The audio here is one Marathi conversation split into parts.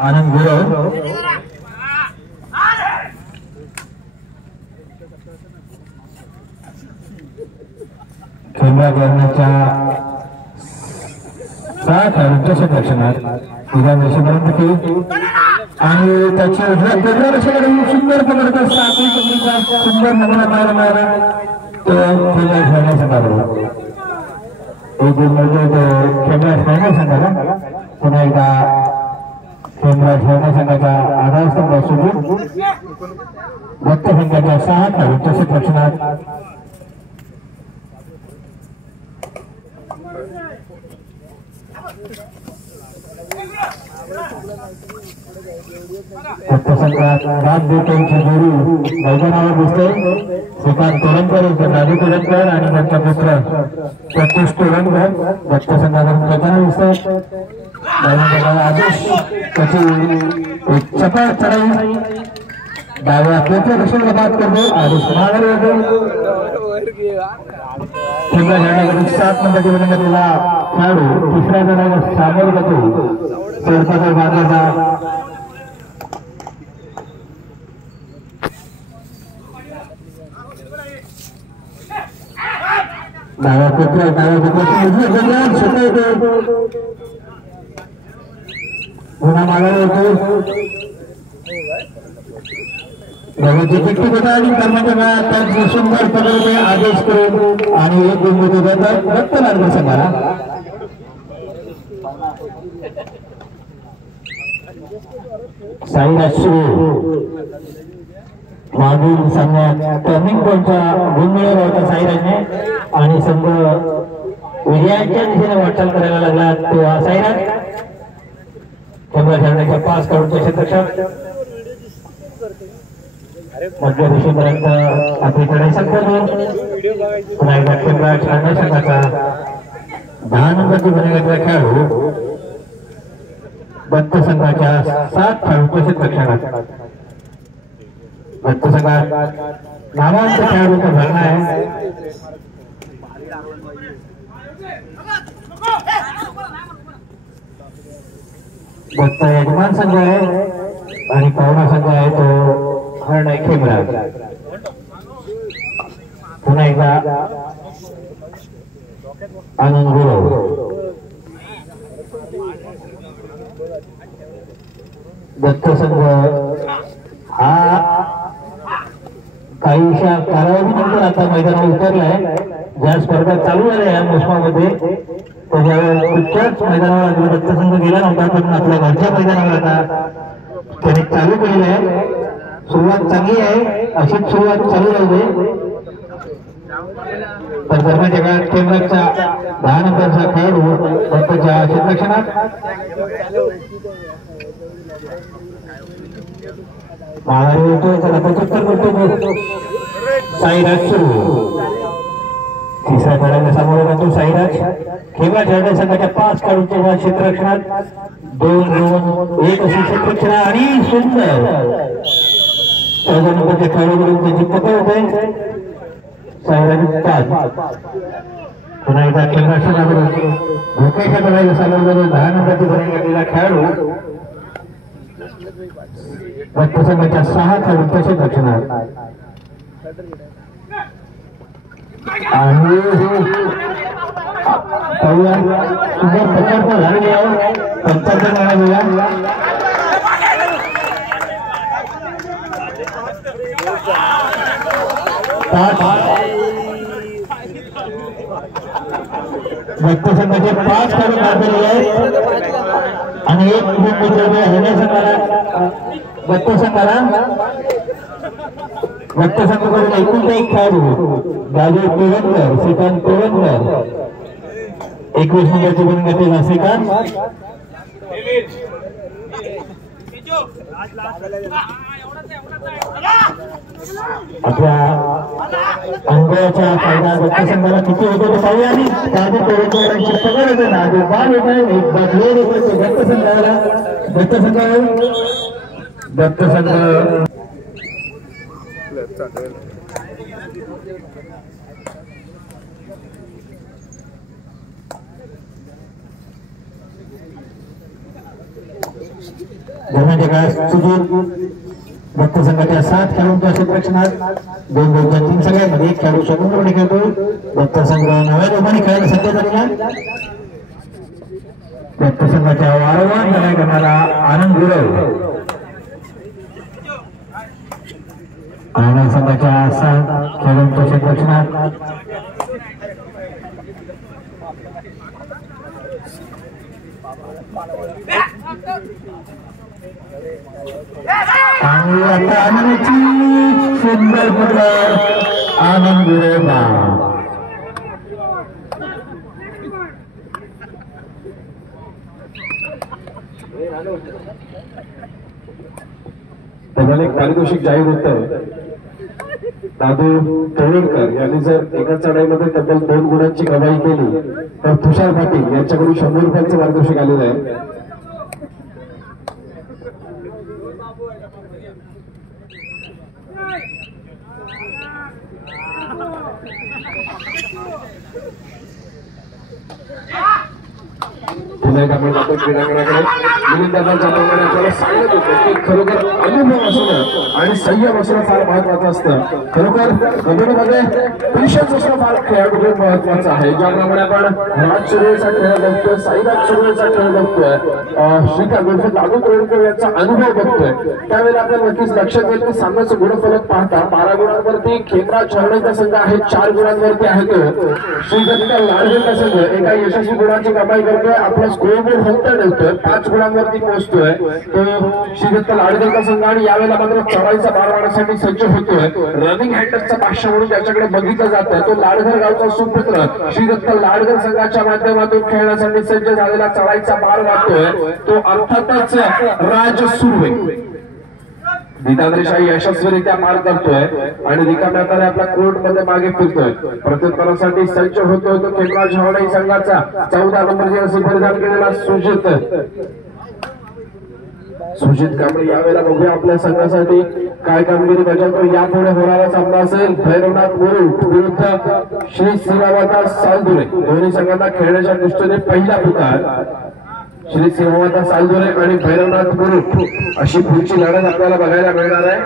आनंद गुरव खेळण्या करण्याच्या 7 खेळाडूंच्या संरक्षणात विधान रेषेपर्यंत केली आणि त्याची उजव्या रेषेकडे सुंदर पकडतो 7 चुकीचा सुंदर नमुना मारणारा तो खेळण्या खेळण्याचा मार्ग एक खेळण्या खेळण्या संघाला पुन्हा एकदा खेळण्या खेळण्या संघाचा आधारस्तंभ सुरू भक्त संघाच्या 6 खेळाडूंच्या संरक्षणात राज बेटांची जोडी मैदानावर दिसते श्रीकांत तोरणकर राजू तोरणकर आणि त्यांचा पुत्र प्रत्युष तोरणकर भक्त संघाकडून मैदानावर दिसतात आदेश त्याची चपळ चढाई डाव्या हाताच्या दिशेला बाद करतो आदेश माघारी होतो खेळला जाण्याकडून 7 नंबरची विनंतीला खेळाडू तिसऱ्या गटाला सामोर जातो सरपंच बांधाचा डाव्या पुन्हा मागायला होतो चिठ्ठी बदल कर्मचाऱ्यांना सुंदर पद्धतीने आदेश करून आणि एक बिंदू रक्त मार्ग संघाला साईराज मागील सामन्यात टर्निंग पॉईंटचा गुण मिळवला होता साईराजने आणि संघ विजयाच्या दिशेने वाटचाल करायला लागला तो हा साईराज खेळण्याच्या 5 खेळाडूंचे क्षेत्ररक्षक मध्य दिशेपर्यंत आपली चढाई संपवतो पुन्हा एकदा खेळला खेळण्या संघाचा 10 नंबरची गुन्हेगारीचा खेळाडू भक्त संघाच्या 7 खेळाडूंच्या क्षेत्ररक्षणात भक्त संघात नामांकित खेळाडूंचा भरणा आहे भक्त यजमान संघ आहे आणि पाहुणा संघ आहे तो हरणे खेमराज पुन्हा एकदा आनंद गुरव भक्त संघ हा काहीशा कालावधीनंतर आता मैदानावर उतरलाय ज्या स्पर्धा चालू झाल्या या मोसमामध्ये कुठच्याच मैदानावर भक्त संघ गेला नव्हता पण आपल्या घरच्या मैदानावर आता त्याने चालू केलेलं आहे सुरुवात चांगली आहे अशीच सुरुवात चालू राहू दे तर दरम्यानच्या काळात केंद्राचा 10 नंबरचा खेळाडू भक्तच्या क्षेत्ररक्षणात माघारी होतो त्याला 75 करतो साईराज सुरू तिसऱ्या खेळाडूला सामोरे जातो साईराज खेळा खेळण्या संघाच्या 5 खेळाडूंच्या क्षेत्ररक्षणात 2-2-1 अशी क्षेत्ररक्षणा आणि सुंदर 14 नंबरच्या खेळाडूकडून त्याची पकड होते साईराज 5 पुन्हा एकदा क्षेत्ररक्षणाकडून धोक्याच्या लढाईला सामोरे 10 नंबरची गुन्हेगारीला खेळाडू भक्त संघाच्या 6 खेळाडूंच्या क्षेत्ररक्षणात आणि सुंदर पकड झालेली आहे 75 मिळालेला भक्त संघाचे 5 खेळाडू काढलेले आहेत आणि 1 हरण्या संघाला भक्त संघाकडून एकूण 1 खेळाडू राजू तोरणकर श्रीकांत तोरणकर 21 नंबरची गुणगती श्रीकांत आपल्या अनुभवाचा फायदा भक्त संघाला किती होतो तो पाहूया आणि राजू तोरणकरांची पकड होते ना जो बाल होत आहे एक बाजू भक्त संघाला भक्त संघ दरम्यानच्या काळात सुधीर भक्त संघाच्या 7 खेळाडूंच्या क्षेत्ररक्षणात 2-2-3 सगळ्यांमध्ये 1 खेळाडू स्वतंत्रपणे खेळतो. भक्त संघ नव्या लोकांनी खेळायला सज्ज झालेला. भक्त संघाच्या वारंवार लढाई करणारा आनंद गुरव आणि संघाच्या 7 खेळाडूंच्या क्षेत्ररक्षणात आणि आता आनंदाची सुंदर फुटबॉल आनंद गुरेबा त्याला एक पारितोषिक जाहीर होतं. दादू तोडकर यांनी जर एका चढाईमध्ये तब्बल 2 गुणांची कमाई केली तर तुषार पाटील यांच्याकडून 100 रुपयांचं पारितोषिक आलेलं आहे. पुन्हा एकदा आपण जातो क्रीडांगणाकडे. मिलिंदादांच्या प्रमाणे आपल्याला सांगत होतं की खरोखर अनुभव असणं आणि संयम असणं फार महत्वाचं असतं. खरोखर कबड्डीमध्ये पेशन्स असणं फार खेळाडू महत्वाचं आहे. ज्याप्रमाणे आपण राज सुर्वेचा खेळ बघतोय, साईराज सुर्वेचा खेळ बघतोय, श्रीकांत दादू तोडकर यांचा अनुभव बघतोय, त्यावेळेला आपल्याला नक्कीच लक्षात येईल की सामन्याचं गुणफलक पाहता 12 गुणांवरती खेमराज छावणेचा संघ आहे, 4 गुणांवरती आहे तो श्रीदत्त लाडगेचा संघ एका यशस्वी गुणांची कमाई करतोय. आपला स्कोरबोर्ड फक्त ठेवतोय, 5 गुणांवरती पोहोचतोय तो श्रीदत्त लाडगेचा संघ. आणि यावेळेला मात्र चढाईचा भार वाढण्यासाठी सज्ज होतोय. रनिंग हँडरचा बादशाह म्हणून त्याच्याकडे बघितलं जातं. तो लाडघर गावचा सुपुत्र श्रीदत्त लाडघर संघाच्या माध्यमातून खेळण्यासाठी सज्ज झालेला चढाईचा भार वाढतोय तो अर्थातच राज सुर्वे. गीतांद्रेशाही यशस्वीरित्या पार करतोय आणि रिकाम्या हाताने आपल्या कोर्ट मध्ये मागे फिरतोय. प्रत्युत्तरासाठी सज्ज होतोय तो खेमराज छावणे संघाचा 14 नंबर जर्सी परिधान केलेला सुजित कांबळे. यावेळेला बघूया आपल्या संघासाठी काय कामगिरी बजावतो. यापुढे होणारा सामना असेल भैरवनाथ मुरुड विरुद्ध श्री श्रीरामाता सालदुरे. दोन्ही संघांना खेळण्याच्या दृष्टीने पहिला पुकार श्री श्रीरामाता सालदुरे आणि भैरवनाथ मुरुड अशी पुढची लढत आपल्याला बघायला मिळणार आहे.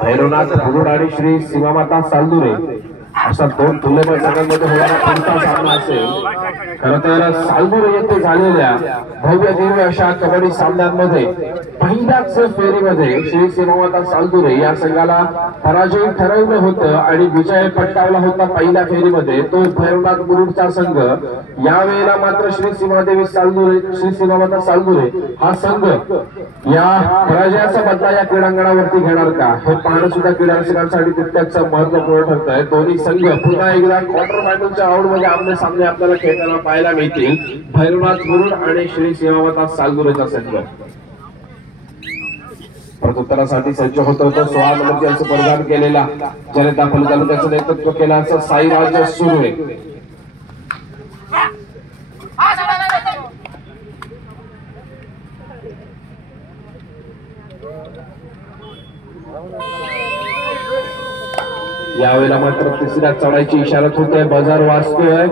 भैरवनाथ मुरुड आणि श्री सीमामाता सालदुरे अशा 2 तुल्यबळ संघांमध्ये होणारा पुढचा सामना असेल. खरं तर सालदुरे येथे झालेल्या भव्य दिव्य अशा कबड्डी सामन्यांमध्ये पहिल्याच फेरीमध्ये श्री सीमामाता सालदुरे या संघाला पराजय ठरवलं होतं आणि विजय पटकावला होता पहिल्या फेरीमध्ये तो भैरवनाथ मुरुडचा संघ. यावेळेला मात्र श्री सीमामाता सालदुरे हा संघ या पराजयाचा बदला या क्रीडांगणावरती घेणार का हे पाहणं सुद्धा क्रीडारसिकांसाठी तितक्याच महत्वपूर्ण ठरत आहे. दोन्ही संघ पुन्हा एकदा क्वार्टर फायनलच्या राऊंड मध्ये आमने सामने आपल्याला खेळताना पाहायला मिळतील. भैरवनाथ मुरुड आणि श्री सीमामाता सालदुरेचा संघ प्रत्युत्तरासाठी सज्ज होतो. 16 नंबर जर्सी परिधान केलेला जनता फलतालुक्याचं नेतृत्व केलं असं साईराज सुर्वे. यावेळेला मात्र तिसऱ्या चढाईची इशारत होते. बाजार वाचतोय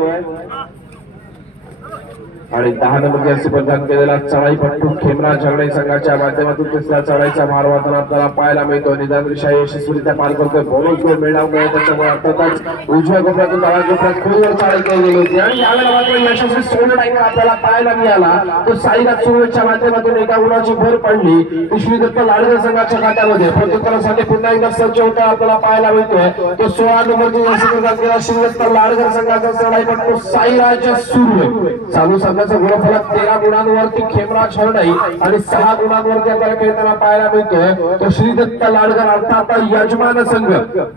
आणि 10 नंबर जर्सी परिधान केलेला चढाईपट्टू खेमराज छावणे संघाच्या माध्यमातून तिसऱ्या चढाईचा भार वाहताना आपल्याला पाहायला मिळतो. निदानरिशा यशस्वीरित्या पार करतोय. बोनस गोल मिळाल्यामुळे त्याच्यामुळे अर्थातच उजव्या कोपऱ्यातून डाव्या कोपऱ्यात खोलवर चढाई केली गेली होती आणि यावेळेला मात्र यशस्वी सोलो टाइमर आपल्याला पाहायला मिळाला. तो साईराज सुर्वेच्या माध्यमातून एका गुणाची भर पडली ती श्रीदत्त लाडघर संघाच्या खात्यामध्ये. प्रत्युत्तरासाठी पुन्हा एकदा सज्ज होता आपल्याला पाहायला मिळतोय. तो 16 नंबरची जर्सी परिधान केला श्रीदत्त लाडघर संघाचा चढाईपट्टू साईराज सुर्वे. चालू संघाचा गुणफलक 13 गुणांवरती खेमराज छावणे आणि 6 गुणांवरती आपल्याला खेळताना पाहायला मिळतोय तो श्रीदत्त लाडघर अर्थात यजमान संघ.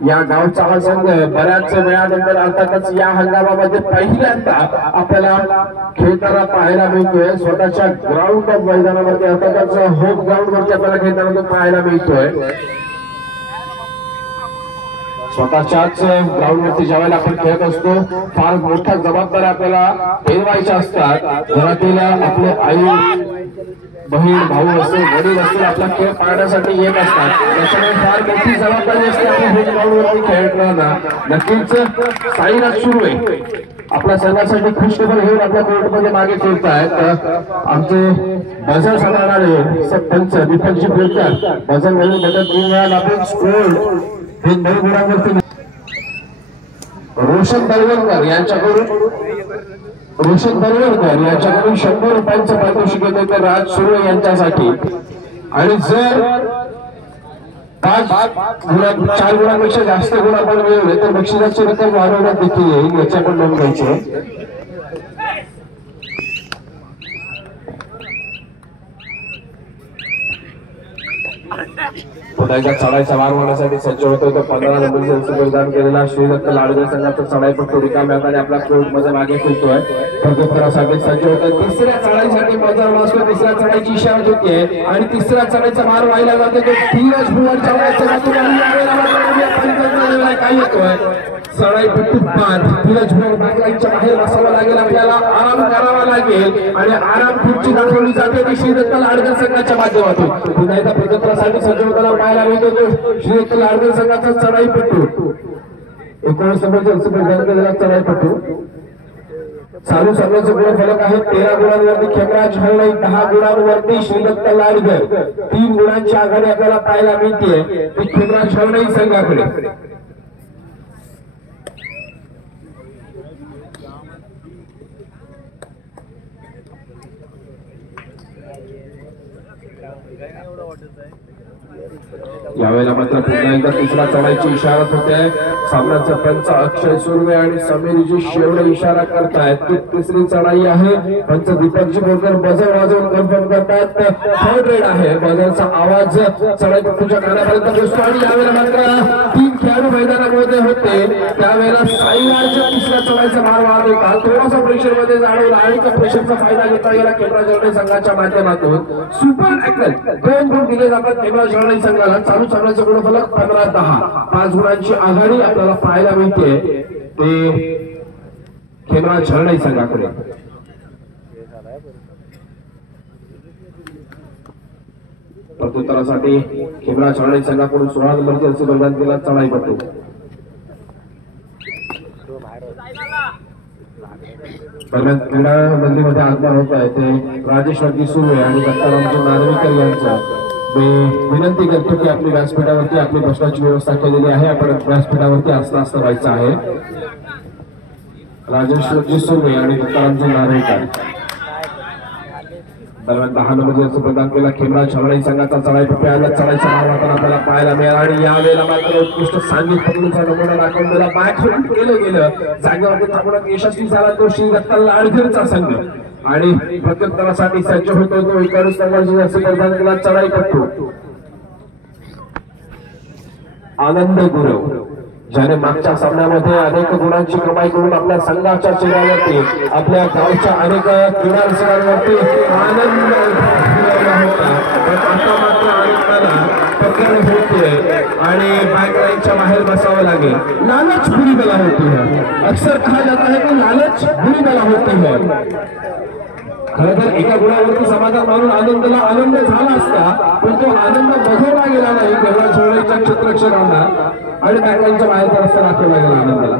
या गावचा हा संघ बऱ्याच वेळानंतर अर्थातच या हंगामामध्ये पहिल्यांदा आपल्याला खेळताना पाहायला मिळतोय. स्वतःच्या ग्राउंड ऑफ मैदानावरती अर्थातच होम ग्राउंड वरती आपल्याला खेळताना तो पाहायला मिळतोय. स्वतःच्याच ग्राउंडवरती ज्यावेळेला आपण खेळत असतो फार मोठ्या जबाबदाऱ्या आपल्याला पेलवायच्या असतात. घरातील आपले आई बहीण भाऊ असतील वडील असतील आपला खेळ पाहण्यासाठी येत असतात. त्याच्यामुळे फार मोठी जबाबदारी असते आपण होम ग्राउंडवरती खेळताना. नक्कीच साईराज सुर्वे आपल्या संघासाठी खुशखबर घेऊन आपल्या कोर्टमध्ये मागे फिरतायत. आमचे बजर सांगणारे सरपंच दीपकजी बोरकर बजर वरून मदत घेऊन आपण स्कोर हे 9 गुणांवरती रोशन दलवलकर यांच्याकडून 100 रुपयांचं पारितोषिक येते तर राज सुर्वे यांच्यासाठी. आणि जर 4 गुणांपेक्षा जास्त गुण आपण मिळवले तर बक्षिसाची रक्कम वाढवण्यात देखील येईल, याची आपण नोंद घ्यायची. पुन्हा एकदा चढाईचा मार होण्यासाठी सज्ज होतो तो 15 नंबरचा योगदान केलेला श्रीदत्त लाडगे संघाचा चढाईपट्टू रिकाम्या हाताने आपल्या कोर्टमध्ये मागे फिरतोय. प्रत्युत्तरासाठी सज्ज होतोय. तिसऱ्या चढाईसाठी बजावला असतो. तिसऱ्या चढाईची इशारा होतीये आणि तिसऱ्या चढाईचा मार व्हायला जातो तो धीरज भुवनच्या काय येतोय चढाईपट्टू बाद. धीरज भुवन बॅकलाईनच्या बाहेर बसावं लागेल, आपल्याला आराम करावा लागेल आणि आराम खुर्ची दाखवली जाते ती श्रीदत्त लाडगे संघाच्या माध्यमातून. पुन्हा एकदा प्रत्युत्तरासाठी सज्ज होताना पाहायला मिळतो श्रीदत्त लाडगे संघाचा चढाईपट्टू 19 नंबरचा चढाईपट्टू. चालू सामन्याचे गुणफलक आहे 13 गुणांवरती खेमराज हरणाई, 10 गुणांवरती श्रीदत्त लाडगर. 3 गुणांची आघाडी आपल्याला पाहायला मिळते ती खेमराज हरणाई संघाकडे. यावेळेला मात्र पुन्हा एकदा तिसरा चढाईची इशारत होते. सामन्याचा पंच अक्षय सुर्वे आणि समीरजी शेवडे इशारा करतायत की तिसरी चढाई आहे. पंच दीपकजी बोरकर बजर वाजवून कन्फर्म करतात 3rd रेड आहे. बजरचा आवाज चढाईपट्टूच्या कानापर्यंत पोहोचतो आणि यावेळेला मात्र 3 खेळाडू मैदानामध्ये होते. त्यावेळेला साईराज तिसऱ्या चढाईचा मार वाढत होता. थोडासा प्रेशर मध्ये जाणवला आणि त्या प्रेशरचा फायदा घेता गेला खेमराज हरणाई संघाच्या माध्यमातून. सुपर टॅकल 2 गुण दिले जातात खेमराज हरणाई संघाला. चालू सामन्याचा गुणफलक 15-10. 5 गुणांची आघाडी आपल्याला पाहायला मिळते ते खेमराज हरणाई संघाकडे. प्रत्युत्तरासाठी खेमराज हरणाई संघाकडून 16 नंबरचे असे बलिदान केला चढाईपट्टू. दरम्यान क्रीडा मंडळीमध्ये आगमन होत आहे ते राजेश सुर्वे आणि दत्तारामजी नार्वेकर यांचं. मी विनंती करतो की आपली व्यासपीठावरती आपली बसण्याची व्यवस्था केलेली आहे. आपण व्यासपीठावरती असता व्हायचं आहे. राजेश सुर्वे आणि दत्तारामजी नार्वेकर. दरम्यान 10 नंबरचा प्रदान केला खेमराज हरणाई संघाचा चढाईपट्टू आला. चढाईचा मार आपल्याला पाहायला मिळाला आणि यावेळेला मात्र उत्कृष्ट सांघिक पकडूचा नमुना दाखवून दिला. बॅकहँड केलं गेलं. जागेवरती थांबण्यात यशस्वी झाला तो श्रीदत्त लाडगरचा संघ. आणि प्रत्युत्तरासाठी सज्ज होतो तो 19 नंबरचा असे प्रदान केला चढाईपट्टू आनंद गुरव, ज्याने मागच्या सामन्यामध्ये अनेक गुणांची कमाई करून आपल्या संघाच्या चेहऱ्यावरती आपल्या गावच्या अनेक क्रीडा रसिकांवरती आनंद होता. आता मात्र आनंदाला पकड होते आणि बॅकलाईनच्या बाहेर बसावं लागेल. लालच बुरी बला होती है. अक्सर कहा जाता है की लालच बुरी बला होती है. खरं तर एका गुणावरती समाधान मानून आनंदाला आनंद झाला असता पण तो आनंद बघवला गेला नाही खेमराज हरणाईच्या क्षेत्ररक्षकांना आणि बॅकलाईनच्या बाहेरचा रस्ता दाखवला गेला आनंदाला.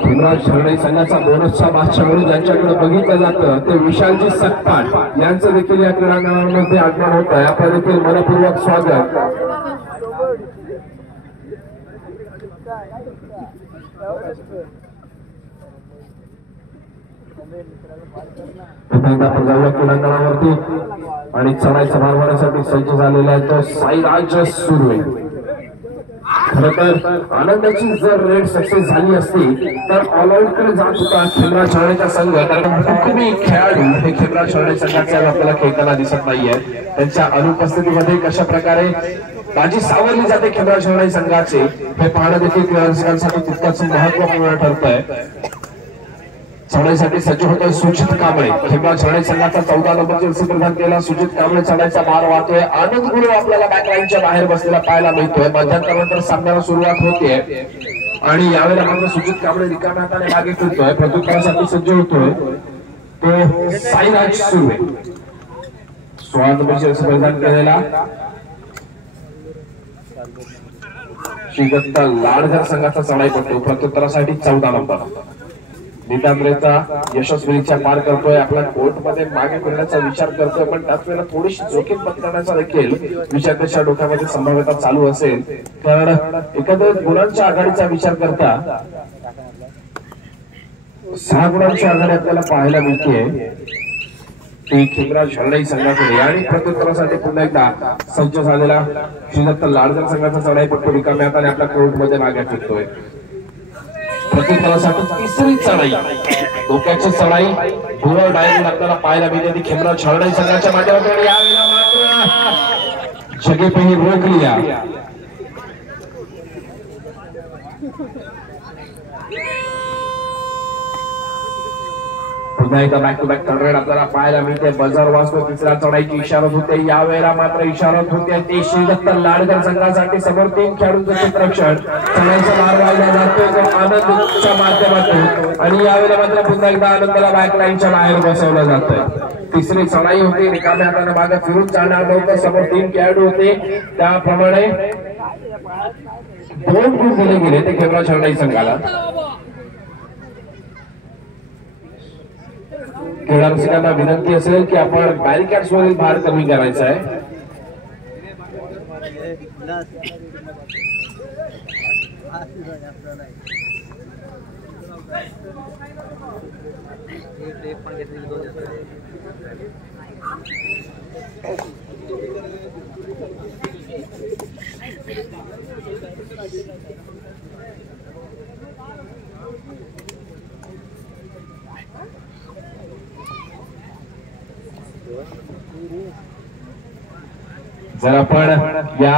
खेमराज हरणाई संघाचा बोनसचा बादशाह म्हणून ज्यांच्याकडे बघितलं जातं ते विशालजी सकपाट यांचं देखील या क्रीडांगणामध्ये आगमन होत आहे. आपलं देखील मनपूर्वक स्वागत. क्रीडांगणावरती आणि चढाईचा मार होण्यासाठी सज्ज झालेला आहे तो साईराज सुर्वे. खरं तर आनंदाची जर रेड सक्सेस झाली असती तर ऑल आउट कडे जात होता खेमराज हरणाईचा संघ. कारण हुकमी खेळाडू हे खेमराज हरणाई संघाचे आपल्याला खेळताना दिसत नाहीये. त्यांच्या अनुपस्थितीमध्ये कशा प्रकारे बाजी सावरली जाते खेमराज हरणाई संघाचे हे पाहणं देखील क्रीडा रसिकांसाठी तितकंच महत्वपूर्ण ठरतंय. चढाईसाठी सज्ज होतोय सुजित कांबळे. खेमरा चढाई संघाचा 14 नंबर जर्सी प्रदान केला सुजित कांबळे चढाईचा भार वाहतोय. आनंद गुरु आपल्याला बॅकलाईनच्या बाहेर बसलेला पाहायला मिळतोय. मध्यांतरानंतर सामन्याला सुरुवात होते आणि यावेळेला मात्र सुजित कांबळे रिकाम्या हाताने मागे फिरतोय. प्रत्युत्तरासाठी सज्ज होतोय तो साईराज सुर्वे. 16 नंबर जर्सी प्रदान केलेला श्रीदत्त लाडघर संघाचा चढाईपटू. प्रत्युत्तरासाठी 14 नंबर निदांद्रेचा यशस्वीरीच्या पार करतोय. आपला कोर्टमध्ये मागे फिरण्याचा विचार करतोय पण त्याच वेळेला थोडीशी जोखीम पत्करण्याचा देखील विचार त्याच्या डोक्यामध्ये संभाव्यता चालू असेल. कारण एकंदरीत गुणांच्या आघाडीचा विचार करता 6 गुणांची आघाडी आपल्याला पाहायला मिळते ती खेमरा झरणाई संघाकडे. आणि प्रत्युत्तरासाठी पुन्हा एकदा सज्ज झालेला श्रीदत्त लाडघर संघाचा चढाईपटू रिकाम्या हाताने आपल्या कोर्टमध्ये मागे फिरतोय. प्रत्युत्तरासाठी तिसरी चढाई डोक्याची चढाई भुवर डायरेक्ट आपल्याला पाहायला मिळते ती खेमरा झरणाई संघाच्या माध्यमातून. यावेळेला मात्र जगेपही रोख लिया. पुन्हा एकदा बॅक टू बॅक टर्नरेड आपल्याला पाहायला मिळते. बजार वाजतो. तिसऱ्या चढाईची इशारत होते. यावेळेला मात्र इशारत होते ते श्रीदत्त लाडघर संघासाठी. समोर 3 खेळाडूंचं क्षेत्ररक्षण चढाईचा मार वाहिला जातोय तो आनंदच्या माध्यमातून. आणि यावेळेला मात्र पुन्हा एकदा आनंदाला बॅकलाईनच्या बाहेर बसवलं जातंय. तिसरी चढाई होती. रिकाम्या हाताने मागे फिरून जाणार नव्हतं. समोर 3 खेळाडू होते. त्याप्रमाणे 2 गुण दिले गेले ते खेमरा झरणाई संघाला. क्रीडा रसिकांना विनंती असेल की आपण बॅरिकेड्स वरील भार कमी करायचा आहे. जर आपण या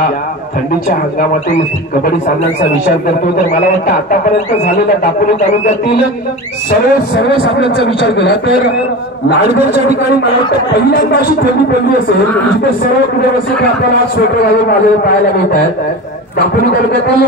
थंडीच्या हंगामातील कबड्डी सामन्यांचा विचार करतो तर मला वाटतं आतापर्यंत झालेल्या दापोली तालुक्यातील सर्व सामन्यांचा विचार केला तर लाडघरच्या ठिकाणी मला वाटतं पहिल्यांदा अशी थंडी पडली असेल जिथे सर्व क्रीडारसिक आपल्याला स्वेटर घालून आलेले पाहायला मिळत आहेत. दापोली तालुक्यातील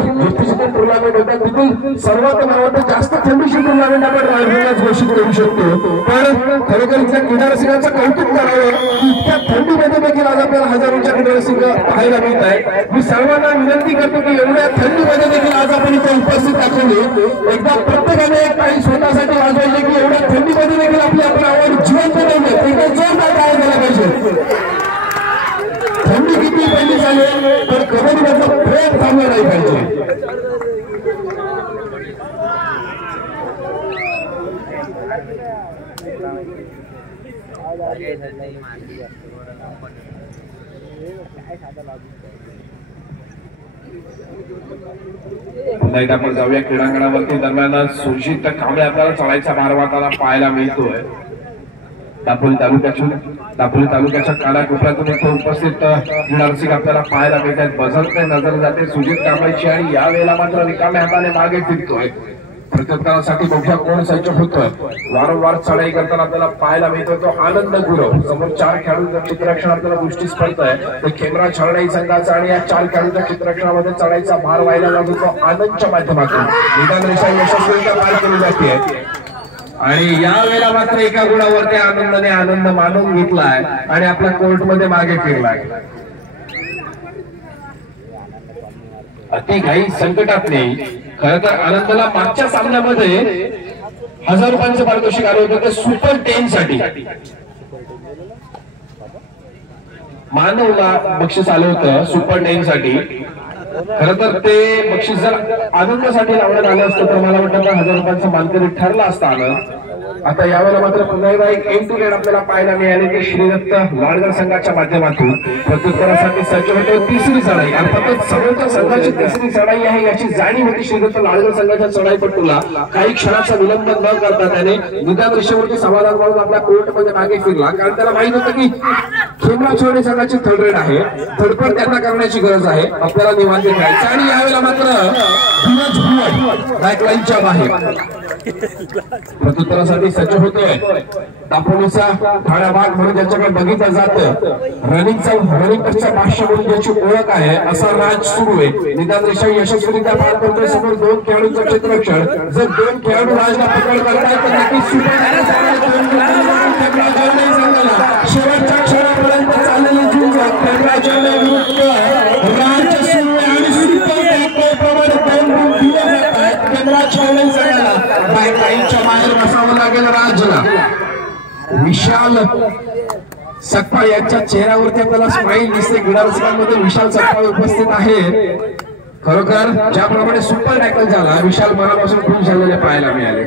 जिथे टुर्नामेंट होतात तिथून सर्वात मला वाटतं जास्त थंडीची टुर्नामेंट आपण लाडघरलाच घोषित करू शकतो. पण खरोखर इथल्या क्रीडारसिकांचं कौतुक करावं की इतक्या थंडीमध्ये देखील आज आपल्याला हजारोच्या क्रीडारसिक पाहायला मिळत आहे. मी सर्वांना विनंती करतो की एवढ्या थंडीमध्ये देखील आज आपण इथे उपस्थित दाखवली. एकदा प्रत्येकाने एक काही स्वतःसाठी वाजवायचे की एवढ्या थंडीमध्ये देखील आपली आपण आवड जिवंत ठेवली. तिथे जोरदार काय केला पाहिजे. थंडी किती पहिली झाली तर कबड्डीमधलं प्रेम थांबलं नाही पाहिजे. पुन्हा एकदा आपण जाऊया क्रीडांगणावरती. दरम्यान सुजित कांबळे आपल्याला चढाईचा मार वाहताना पाहायला मिळतोय. दापोली तालुक्याच्या कानाकोपऱ्यातून इथे उपस्थित क्रीडारसिक आपल्याला पाहायला मिळतात. बझरते नजर जाते सुजित कांबळेची आणि यावेळेला मात्र रिकाम्या हाताने मागे फिरतोय. प्रत्युत्तरासाठी मोठ्या कोण सज्ज होतोय. वारंवार चढाई करताना आपल्याला पाहायला मिळतोय तो आनंद गुरव. समोर 4 खेळाडूंचं चित्ररक्षण आपल्याला दृष्टीस पडतंय ते खेमरा झरणाई संघाचा. आणि या 4 खेळाडूंच्या चित्ररक्षणामध्ये चढाईचा भार व्हायला जातो तो आनंदच्या माध्यमातून. निदान रेषा यशस्वीरित्या पार केली जाते. आणि यावेळेला मात्र एका गुणावरती आनंदाने आनंद मानून घेतलाय आणि आपल्या कोर्टमध्ये मागे फिरलाय. अति घाई संकटात नाही. खरं तर आनंदाला मागच्या सामन्यामध्ये 1000 रुपयांचं पारितोषिक आलं होतं ते सुपर 10 साठी. मानवला बक्षीस आलं होतं सुपर 10 साठी. खरं तर ते बक्षीस जर आनंदासाठी लावण्यात आलं असतं तर मला वाटतं 1000 रुपयांचं मानकरी ठरलं असतं आनंद. आता यावेळेला मात्र पुन्हा एकदा एक एंड टू एंड आपल्याला पाहायला मिळाले की श्रीदत्त लाडघर संघाच्या माध्यमातून प्रत्युत्तरासाठी सज्ज होते. तिसरी चढाई अर्थातच समोरच्या संघाची तिसरी चढाई आहे याची जाणीव होती श्रीदत्त लाडघर संघाच्या चढाईपटूला. काही क्षणाचा विलंब न करता त्याने निदान रेषेवरती समाधान म्हणून आपल्या कोर्टमध्ये मागे फिरला. कारण त्याला माहित होतं की खेमरा झरणाई संघाची थर्ड रेड आहे. धडपड त्यांना करण्याची गरज आहे. आपल्याला निवांत खेळायचं. आणि यावेळेला मात्र बॅकलाईनच्या बाहेर प्रत्युत्तरासाठी सज्ज होतोय दापोलीचा ठाणा भाग म्हणून ज्याच्याकडे बघितलं जातं रनिंग टचचा बादशाह म्हणून ज्याची ओळख आहे असा राज सुरू आहे. निदान रेषा यशस्वीरित्या पार पडतोय. समोर 2 खेळाडूंचं क्षेत्ररक्षण. जर 2 खेळाडू राजला पकड करताय तर नक्कीच शेवटच्या क्षणापर्यंत चाललेली झुंज खेळाडूच्या विरुद्ध राज सुरू आहे आणि बायकाईच्या बाहेर बसावं लागेल राजला. विशाल सकपाळ यांच्या चेहऱ्यावरती आपल्याला स्माईल दिसते. क्रीडा रसिकांमध्ये विशाल सकपाळ उपस्थित आहे. खरोखर ज्याप्रमाणे सुपर टॅकल झाला विशाल मनापासून खुश झालेले पाहायला मिळाले.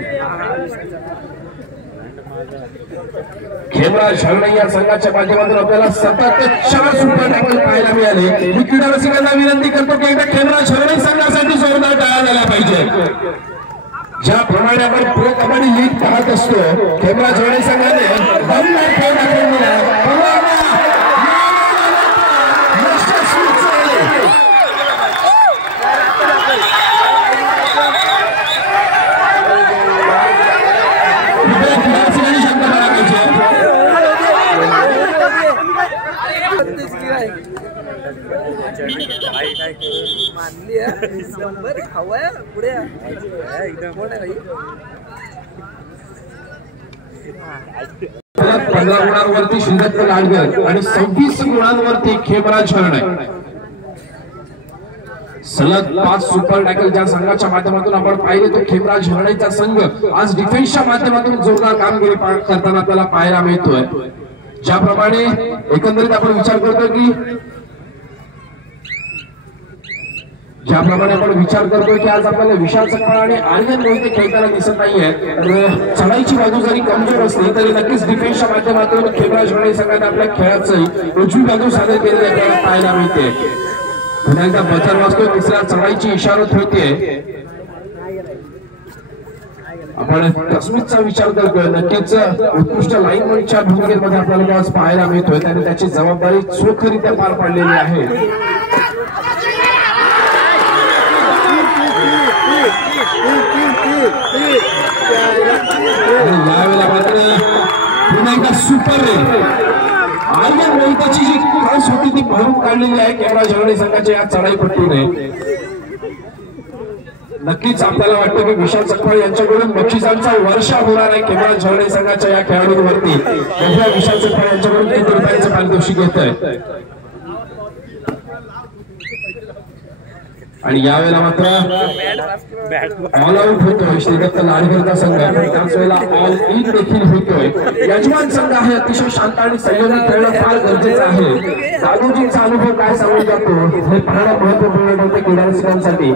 खेमराज शरणे या संघाच्या माध्यमातून आपल्याला सतत 4 सुपर टॅकल पाहायला मिळाले. मी क्रीडा रसिकांना विनंती करतो की एकदा खेमराज शरणे संघासाठी जोरदार टाळ्या झाल्या पाहिजे. ज्याप्रमाणे आपण प्रो कबड्डी लीग पाहत असतो खेमराज शरणे संघाने दमदार खेळ दाखवून दिला. मानली नंबर हवा पुढे एकदम 15 गुणांवरती शिंदे लाडगर आणि 26 गुणांवरती खेमराज शरणे. सलग 5 सुपर टॅकल ज्या संघाच्या माध्यमातून आपण पाहिले तो खेमराज शरणेचा संघ आज डिफेन्सच्या माध्यमातून जोरदार कामगिरी करताना आपल्याला पाहायला मिळतोय. ज्याप्रमाणे एकंदरीत आपण विचार करतो की आज आपल्याला विशाल सकपाळ आणि आर्यन मोहिते खेळताना दिसत नाहीये. चढाईची बाजू जरी कमजोर असली तरी नक्कीच डिफेन्सच्या माध्यमातून खेमराज शरणे संघाने आपल्या खेळाची उजवी बाजू सादर केलेली आपल्याला पाहायला मिळते. पुन्हा एकदा बचाव वाजतोय. तिसऱ्या चढाईची इशारत होते. आपण कस्मितचा विचार करतोय. नक्कीच उत्कृष्ट लाईनमनच्या भूमिकेमध्ये आपल्याला आज पाहायला मिळतोय. त्याने त्याची जबाबदारी चोखरित्या पार पाडलेली आहे. यावेळेला मात्र पुन्हा एकदा सुपर आर्यन मोहितेची जी क्रॉस होती ती भरून काढलेली आहे खेमराज शरणे संघाच्या या चढाईपट्टीने. नक्कीच आपल्याला वाटतं की विशाल सकपाळ यांच्याकडून बक्षिसांचा वर्षा होणार आहे खेमराज शरणे संघाच्या या खेळाडूंवरती. विशाल सकपाळ यांच्याकडून किती रुपयांचं पारितोषिक येत आहे. आणि यावेळेला मात्र ऑल आउट होतोय श्रीदत्त लाडगरचा संघ. त्याच वेळेला ऑल इन देखील होतोय. यजमान संघ आहे अतिशय शांत आणि संयमी खेळणं फार गरजेचं आहे. दादूजींचा अनुभव काय सांगून जातो हे फार महत्वपूर्ण होते क्रीडा रसिकांसाठी.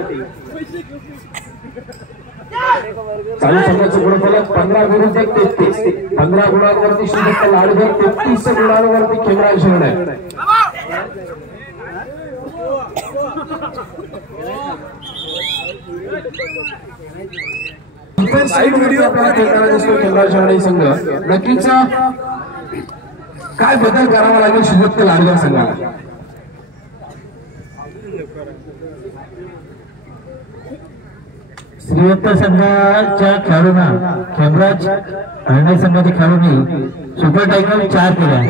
चालू संघाचं गुणफलक 15 विरुद्ध 33. 15 गुणांवरती श्रीदत्त लाडगर, 33 गुणांवरती खेमराज शरणे. खेमराज शरणे संघ नक्कीच काय बदल करावा लागेल श्रीदत्त लाडगर संघाला. श्रीदत्त संघाच्या खेळाडूंना खेमराज शरणे संघाच्या खेळाडूंनी सुपर टॅकल 4 केल्या,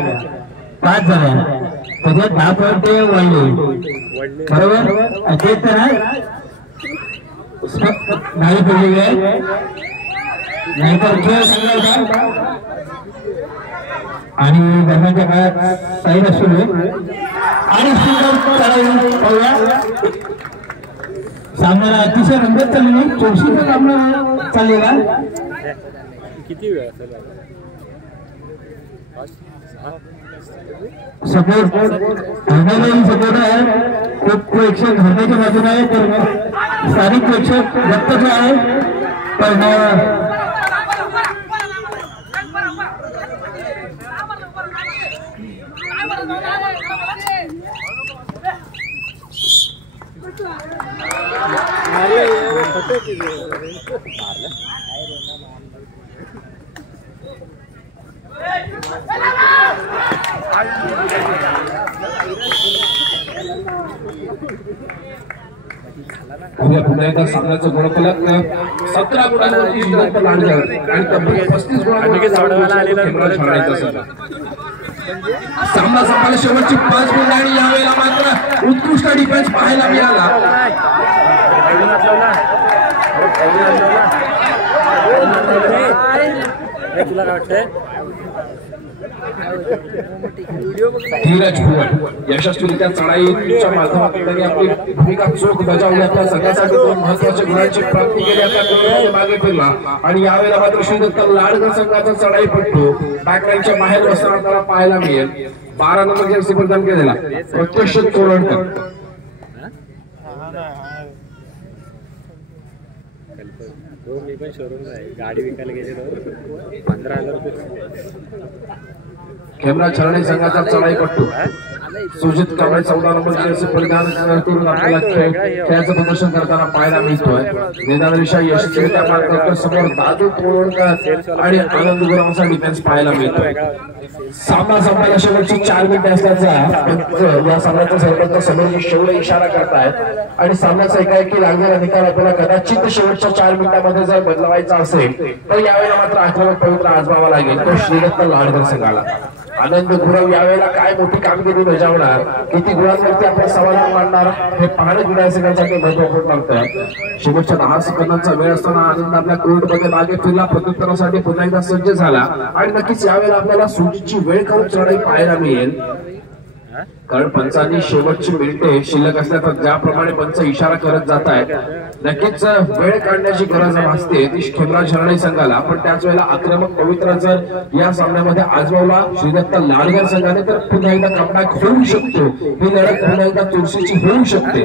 5 झाल्या. त्याच्यात 10 पॉईंट ते वाढले बरोबर. ते तर नाही पडलेले आहे नाहीतर खेळ संघाचा आणि दरम्यानच्या काळात साईड सुरू आहे आणि सामन्याला अतिशय रंगत चाललेली 84 सामना चाललेला. किती वेळ असेल सपोर्ट हरण्यालाही सपोर्ट आहे. खूप प्रेक्षक हरण्याच्या बाजूने आहे तर स्थानिक प्रेक्षक दत्तच आहे. पण पुन्हा एकदा सामन्याचं गुणफलक 17 गुणांवरती श्रीदत्त लांडगर आणि तब्बल 35 गुणांवरती सामना संपायला शेवटची 5 मिनिटं आणि यावेळेला मात्र उत्कृष्ट डिफेन्स पाहायला मिळाला. तुला काय वाटतंय धीरज भुवन यशस्वीरित्या चढाईच्या माध्यमातून त्यांनी आपली भूमिका चोख बजावली. आपल्या संघासाठी 2 महत्वाच्या गुणांची प्राप्ती केली. आपल्या टोळीमध्ये मागे फिरला आणि यावेळेला मात्र श्रीदत्त लांडगर संघाचा चढाईपट्टू बॅकलाईनच्या बाहेर बसताना आपल्याला पाहायला मिळेल. 12 नंबर जर्सी प्रदान केलेला प्रत्यक्ष तोरणकर. मी पण शोरूम आहे गाडी विकायला गेले 15,000 रुपये. खेमरा छरणे संघाचा चढाईपट्टू सुजित कांबळे 14 नंबर जर्सी परिधान करून आपल्याला खेळाचं प्रदर्शन करताना पाहायला मिळतोय. निदानरिषा यशस्वीरित्या पार करतोय. समोर दादू तोरणकर आणि आनंद गुरामचा डिफेन्स पाहायला मिळतोय. सामना संपायला शेवटची 4 मिनिटे असल्याचा या सामन्याचा सरपंच समोरजी शेवळे इशारा करतायत आणि सामन्याचा एकाएकी लागलेला निकाल आपल्याला कदाचित शेवटच्या 4 मिनिटांमध्ये जर बदलवायचा असेल तर यावेळेला मात्र आक्रमक पवित्र आजमावा लागेल तो श्रीदत्त लांडगर संघाला. आनंद गुरव यावेळेला काय मोठी कामगिरी बजावणार, किती गुणांवरती आपण समाधान मानणार हे पाहणं क्रीडा संघासाठी महत्वपूर्ण ठरतंय. शेवटच्या 10 सेकंदांचा वेळ असताना आनंद आपल्या कोर्टमध्ये मागे फिरला. प्रत्युत्तरासाठी पुन्हा एकदा सज्ज झाला आणि नक्कीच यावेळेला आपल्याला सुजीतची वेळ खाऊन चढाई पाहायला मिळेल. कारण पंचांनी शेवटची मिनिटे शिल्लक असल्या तर ज्याप्रमाणे पंच इशारा करत जात आहेत नक्कीच वेळ काढण्याची गरज भासते ती खेमरा छरणे संघाला. पण त्याच वेळेला आक्रमक पवित्र जर या सामन्यामध्ये आजमावला श्रीदत्त लांडगर संघाने तर पुन्हा एकदा कमबॅक होऊ शकतो. ही लढत पुन्हा एकदा चुरशीची होऊ शकते.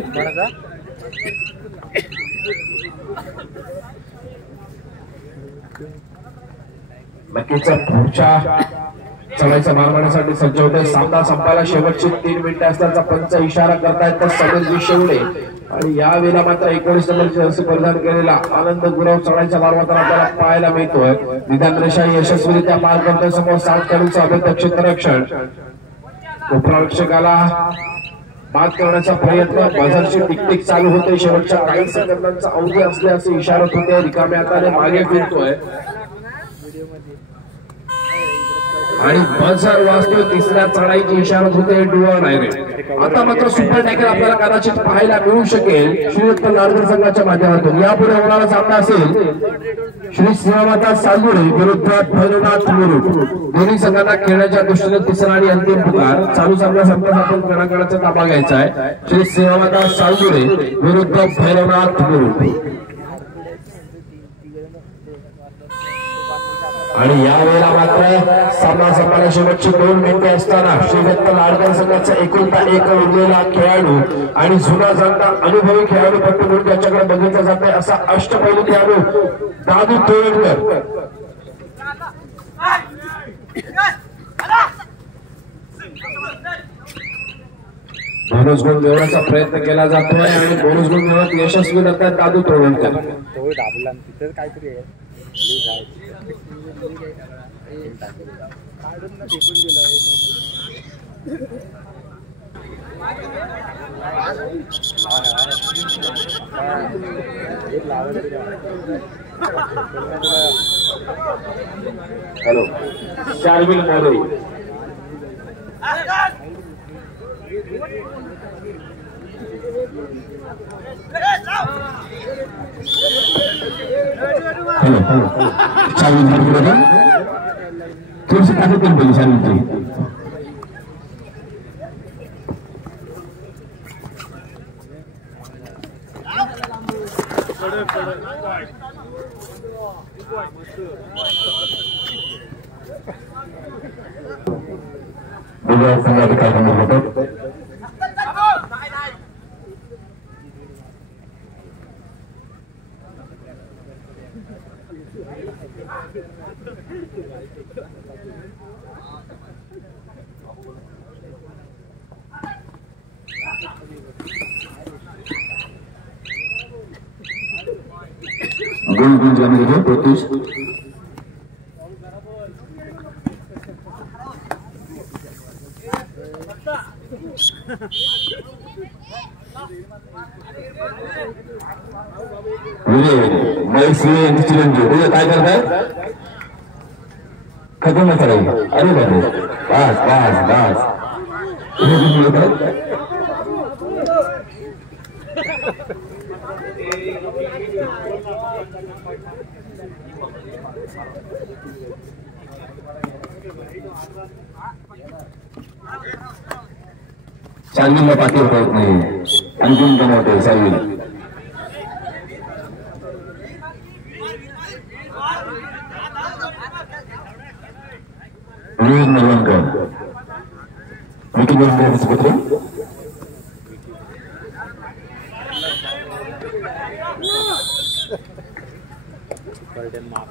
नक्कीच पुढच्या चढाईचा मारण्यासाठी सज्ज होते. सामना संपायला शेवटची 3 मिनिटे असल्याचा पंच इशारा करतायत तर समीरजी शेवळे आणि या वेळेला मात्र 19 नंबर जर्सी परिधान केलेला आनंद गुरव चढाईच्या मार्गावर आपल्याला पाहायला मिळतोय. निदानरेषा यशस्वीरित्या पार करतोय. समोर 7 खेळाडूंचं अभेद्य क्षेत्ररक्षण. उपरक्षकाला बाद करण्याचा प्रयत्न बाजारची टिकटिक चालू होते. शेवटच्या काही सेकंदांचा अवधी असले असे इशारत होते. रिकाम्या हाताने मागे फिरतोय आणि बजर वाजतोय. तिसऱ्या चढाईची इशारत होते डुआ डायरेक्ट. आता मात्र सुपर टॅकल आपल्याला कदाचित पाहायला मिळू शकेल श्रीदत्त लांडगर संघाच्या माध्यमातून. यापुढे होणारा सामना असेल श्री सिंहमाता सालगुडे विरुद्ध भैरवनाथ मुरुड. दोन्ही संघांना खेळण्याच्या दृष्टीने तिसरा आणि अंतिम पुकार. चालू सामना संपल्यास आपण कर्णाकडचा ताबा घ्यायचा आहे. श्री सिंहमाता सालगुडे विरुद्ध भैरवनाथ मुरुड. आणि यावेळेला मात्र सामना संपायला शेवटची 2 मिनिटे असताना श्रीदत्त लांडगर संघाचा एकुलता एक उरलेला खेळाडू आणि जुना जाणता अनुभवी खेळाडूपट्टू म्हणून त्याच्याकडे बघितलं जाते असा अष्टपैलू खेळाडू दादू तोरणकर. बोनस गुण मिळवण्याचा प्रयत्न केला जातोय आणि बोनस गुण मिळवत यशस्वी होतात दादू तोरणकर. काहीतरी हॅलो शार्विल मोरे. थोडीशी ताकद करून पाहिजे शार्विलची. संघाचे काय होतं गोल जाने के प्रत्युष महेश चिरंजीव काय करताय खतम करायची अरे बापरे बस बस बस सायलीला पाठीवर होत नाही अंतिम बनवतोय सायली रोहित नरवणकर विकी नरवणकरचे पुत्र बर्डन माफ